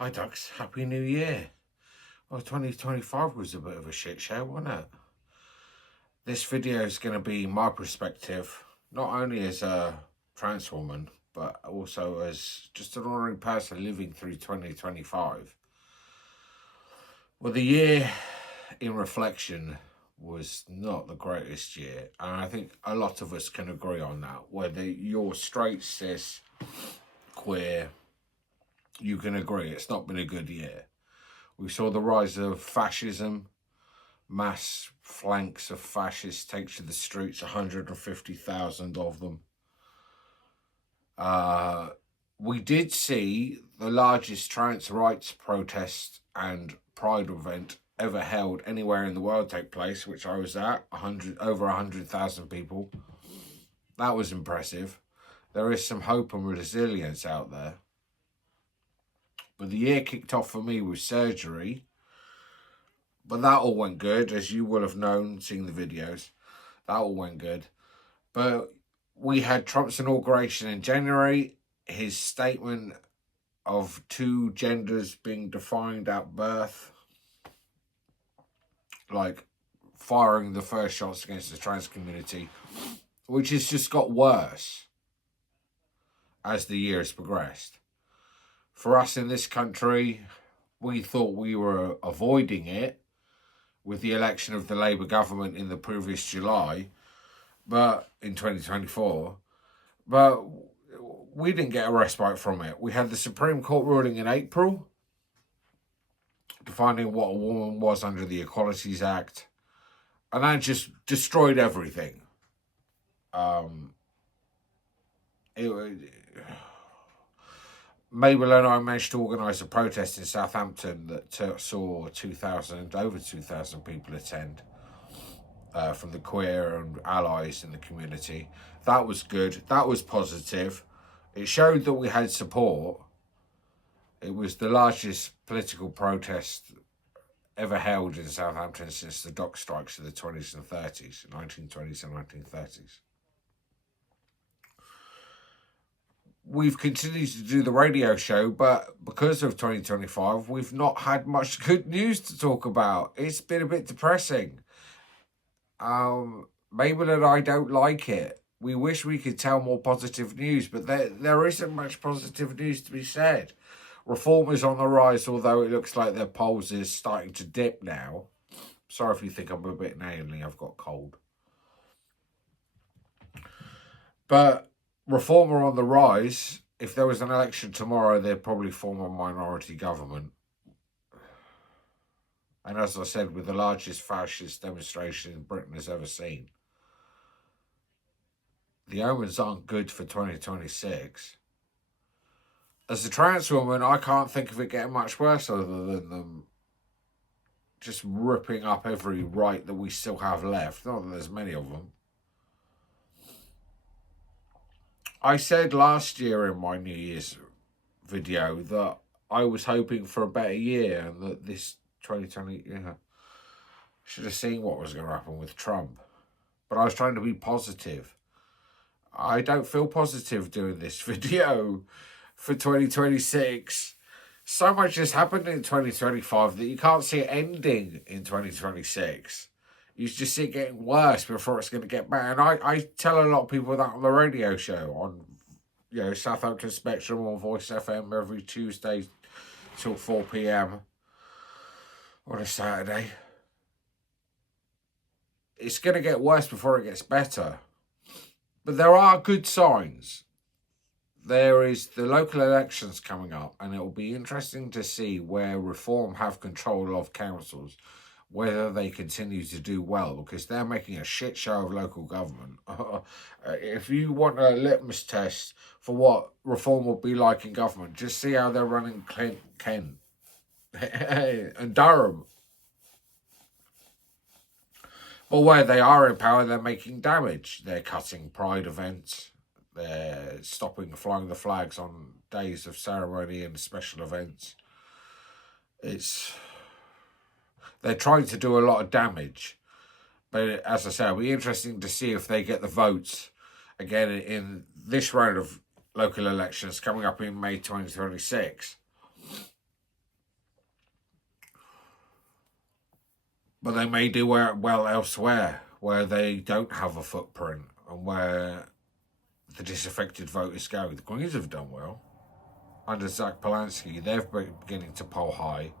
Hi Ducks, Happy New Year. Well, 2025 was a bit of a shit show, wasn't it? This video is going to be my perspective, not only as a trans woman, but also as just an ordinary person living through 2025. Well, the year in reflection was not the greatest year, and I think a lot of us can agree on that. Whether you're straight, cis, queer, you can agree it's not been a good year. We saw the rise of fascism, mass flanks of fascists take to the streets, 150,000 of them. We did see the largest trans rights protest and pride event ever held anywhere in the world take place, which I was at, over 100,000 people. That was impressive. There is some hope and resilience out there. But the year kicked off for me with surgery. But that all went good, as you will have known, seeing the videos. That all went good. But we had Trump's inauguration in January. His statement of two genders being defined at birth. Like firing the first shots against the trans community. Which has just got worse as the year has progressed. For us in this country, we thought we were avoiding it with the election of the Labour government in the previous July, but in 2024, but we didn't get a respite from it. We had the Supreme Court ruling in April, defining what a woman was under the Equalities Act, and that just destroyed everything. Mabel and I managed to organise a protest in Southampton that saw over 2,000 people attend from the queer and allies in the community. That was good. That was positive. It showed that we had support. It was the largest political protest ever held in Southampton since the dock strikes of the 20s and 30s, 1920s and 1930s. We've continued to do the radio show, but because of 2025, we've not had much good news to talk about. It's been a bit depressing. Mabel and I don't like it. We wish we could tell more positive news, but there isn't much positive news to be said. Reform is on the rise, although it looks like their polls is starting to dip now. Sorry if you think I'm a bit nasally, I've got cold. But Reform are on the rise. If there was an election tomorrow, they'd probably form a minority government. And as I said, with the largest fascist demonstration Britain has ever seen. The omens aren't good for 2026. As a trans woman, I can't think of it getting much worse other than them just ripping up every right that we still have left. Not that there's many of them. I said last year in my New Year's video that I was hoping for a better year and that this 2020, should have seen what was going to happen with Trump. But I was trying to be positive. I don't feel positive doing this video for 2026. So much has happened in 2025 that you can't see it ending in 2026. You just see it getting worse before it's going to get better. And I tell a lot of people that on the radio show on, Southampton Spectrum on Voice FM every Tuesday till 4 p.m. on a Saturday. It's going to get worse before it gets better. But there are good signs. There is the local elections coming up, and it will be interesting to see where Reform have control of councils, whether they continue to do well, because they're making a shit show of local government. If you want a litmus test for what Reform will be like in government, just see how they're running Kent and Durham. But where they are in power, they're making damage. They're cutting pride events. They're stopping flying the flags on days of ceremony and special events. They're trying to do a lot of damage. But as I say, it'll be interesting to see if they get the votes again in this round of local elections coming up in May 2026. But they may do well elsewhere, where they don't have a footprint and where the disaffected voters go. The Greens have done well. Under Zach Polanski, they're beginning to poll high.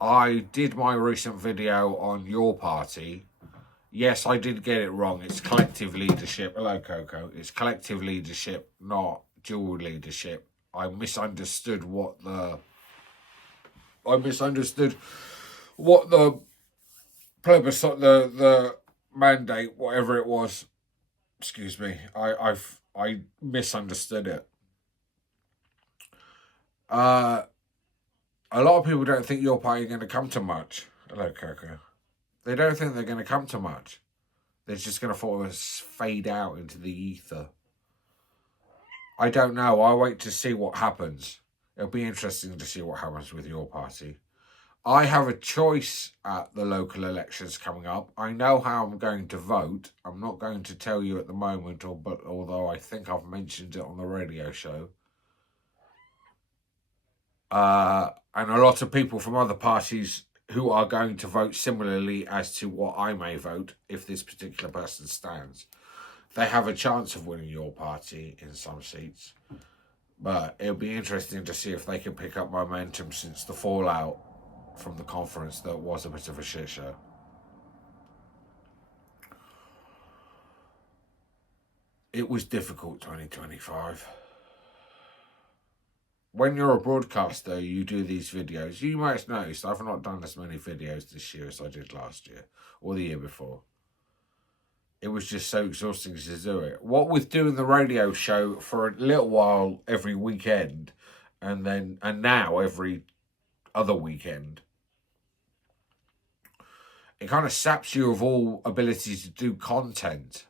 I did my recent video on your party. Yes, I did get it wrong. It's collective leadership. Hello, Coco. It's collective leadership, not dual leadership. I misunderstood what the plebiscite, the mandate, whatever it was. Excuse me. I misunderstood it. A lot of people don't think your party are going to come to much. Hello, Coco. They don't think they're going to come to much. They're just going to sort of fade out into the ether. I don't know. I'll wait to see what happens. It'll be interesting to see what happens with your party. I have a choice at the local elections coming up. I know how I'm going to vote. I'm not going to tell you at the moment, but although I think I've mentioned it on the radio show. And a lot of people from other parties who are going to vote similarly as to what I may vote if this particular person stands. They have a chance of winning your party in some seats. But it'll be interesting to see if they can pick up momentum since the fallout from the conference that was a bit of a shit show. It was difficult, 2025. When you're a broadcaster, you do these videos. You might have noticed I've not done as many videos this year as I did last year or the year before. It was just so exhausting to do it. What with doing the radio show for a little while every weekend and now every other weekend, it kind of saps you of all ability to do content.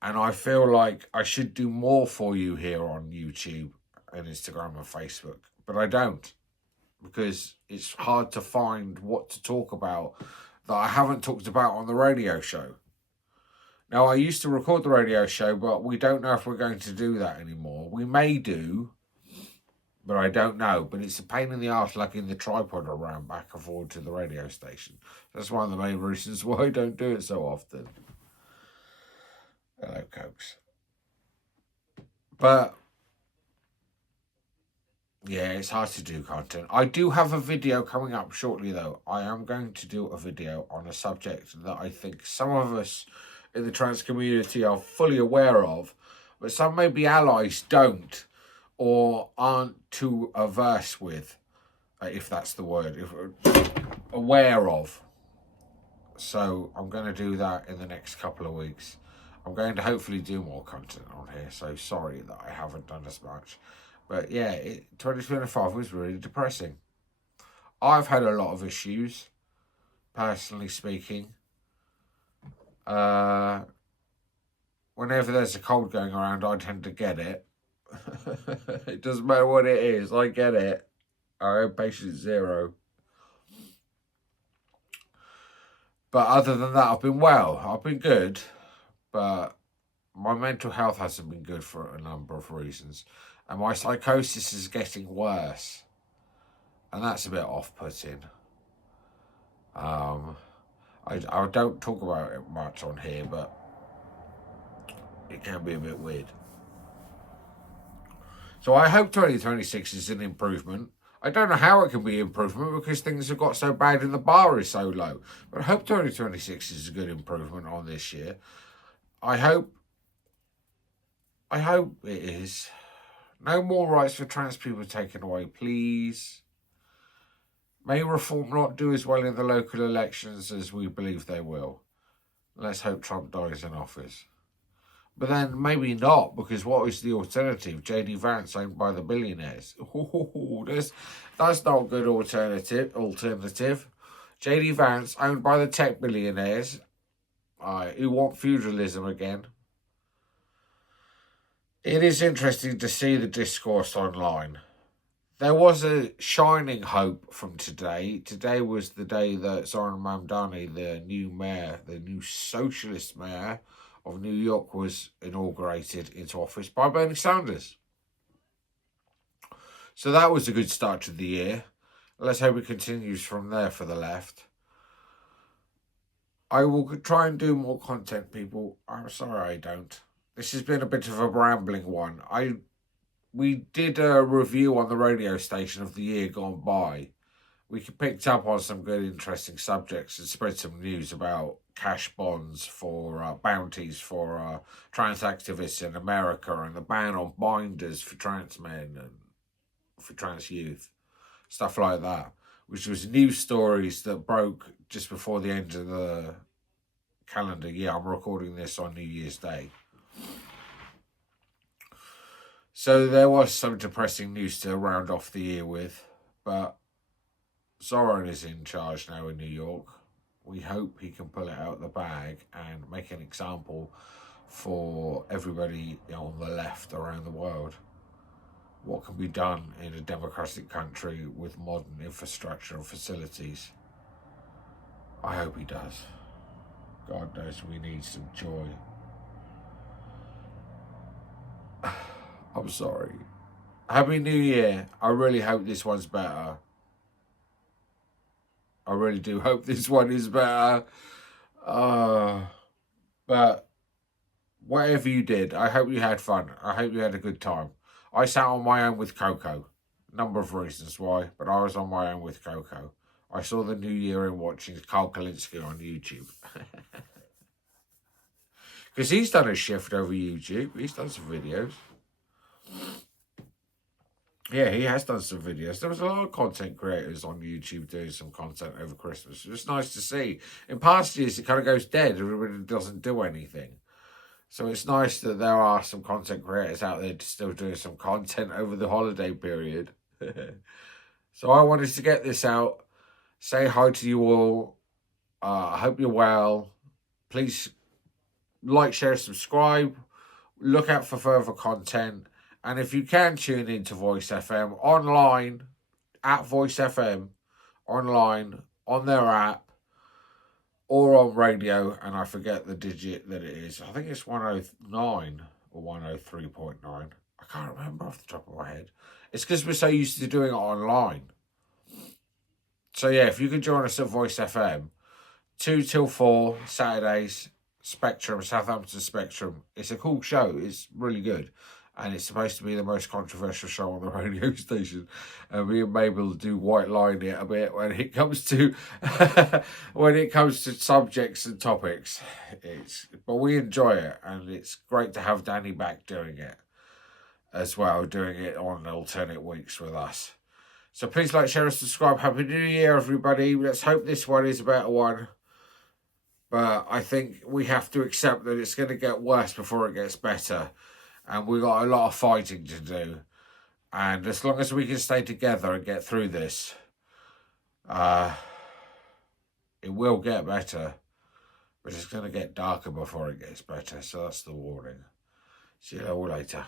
And I feel like I should do more for you here on YouTube and Instagram and Facebook, but I don't, because it's hard to find what to talk about that I haven't talked about on the radio show. Now, I used to record the radio show, but we don't know if we're going to do that anymore. We may do, but I don't know. But it's a pain in the arse lugging the tripod around back and forward to the radio station. That's one of the main reasons why I don't do it so often. Hello, Cokes. But yeah, it's hard to do content. I do have a video coming up shortly, though. I am going to do a video on a subject that I think some of us in the trans community are fully aware of, but some maybe allies don't or aren't too averse with, if that's the word, aware of. So I'm going to do that in the next couple of weeks. I'm going to hopefully do more content on here, so sorry that I haven't done as much. But yeah, 2025 was really depressing. I've had a lot of issues, personally speaking. Whenever there's a cold going around, I tend to get it. It doesn't matter what it is, I get it. I have patient zero. But other than that, I've been well. I've been good. But my mental health hasn't been good for a number of reasons. And my psychosis is getting worse. And that's a bit off-putting. I don't talk about it much on here, but it can be a bit weird. So I hope 2026 is an improvement. I don't know how it can be improvement because things have got so bad and the bar is so low. But I hope 2026 is a good improvement on this year. I hope it is. No more rights for trans people taken away, please. May reform not do as well in the local elections as we believe they will. Let's hope Trump dies in office. But then maybe not, because what is the alternative? JD Vance owned by the billionaires. Ooh, that's not a good alternative. JD Vance owned by the tech billionaires who want feudalism again. It is interesting to see the discourse online. There was a shining hope from today. Today was the day that Zoran Mamdani, the new mayor, the new socialist mayor of New York, was inaugurated into office by Bernie Sanders. So that was a good start to the year. Let's hope it continues from there for the left. I will try and do more content, people. I'm sorry I don't. This has been a bit of a rambling one. We did a review on the radio station of the year gone by. We picked up on some good, interesting subjects and spread some news about cash bonds for bounties for trans activists in America and the ban on binders for trans men and for trans youth, stuff like that, which was news stories that broke just before the end of the calendar year. I'm recording this on New Year's Day. So there was some depressing news to round off the year with, but Zoran is in charge now in New York. We hope he can pull it out of the bag and make an example for everybody on the left around the world. What can be done in a democratic country with modern infrastructure and facilities? I hope he does. God knows we need some joy. I'm sorry. Happy New Year. I really hope this one's better. I really do hope this one is better. But whatever you did, I hope you had fun. I hope you had a good time. I sat on my own with Coco. Number of reasons why, but I was on my own with Coco. I saw the New Year in watching Carl Kalinske on YouTube. Because he's done a shift over YouTube. He's done some videos. Yeah, he has done some videos. There was a lot of content creators on YouTube doing some content over Christmas. It was nice to see. In past years, it kind of goes dead. Everybody doesn't do anything. So it's nice that there are some content creators out there still doing some content over the holiday period. So I wanted to get this out. Say hi to you all. I hope you're well. Please like, share, subscribe. Look out for further content. And if you can tune into Voice FM online, at Voice FM, online, on their app, or on radio, and I forget the digit that it is. I think it's 109 or 103.9. I can't remember off the top of my head. It's because we're so used to doing it online. So yeah, if you can join us at Voice FM, 2 till 4, Saturdays, Spectrum, Southampton Spectrum. It's a cool show. It's really good. And it's supposed to be the most controversial show on the radio station. And me and Mabel do white line it a bit when it comes to subjects and topics. But we enjoy it, and it's great to have Danny back doing it as well, doing it on alternate weeks with us. So please like, share, and subscribe. Happy New Year, everybody. Let's hope this one is a better one. But I think we have to accept that it's going to get worse before it gets better. And we've got a lot of fighting to do. And as long as we can stay together and get through this, it will get better. But it's going to get darker before it gets better. So that's the warning. See you all later.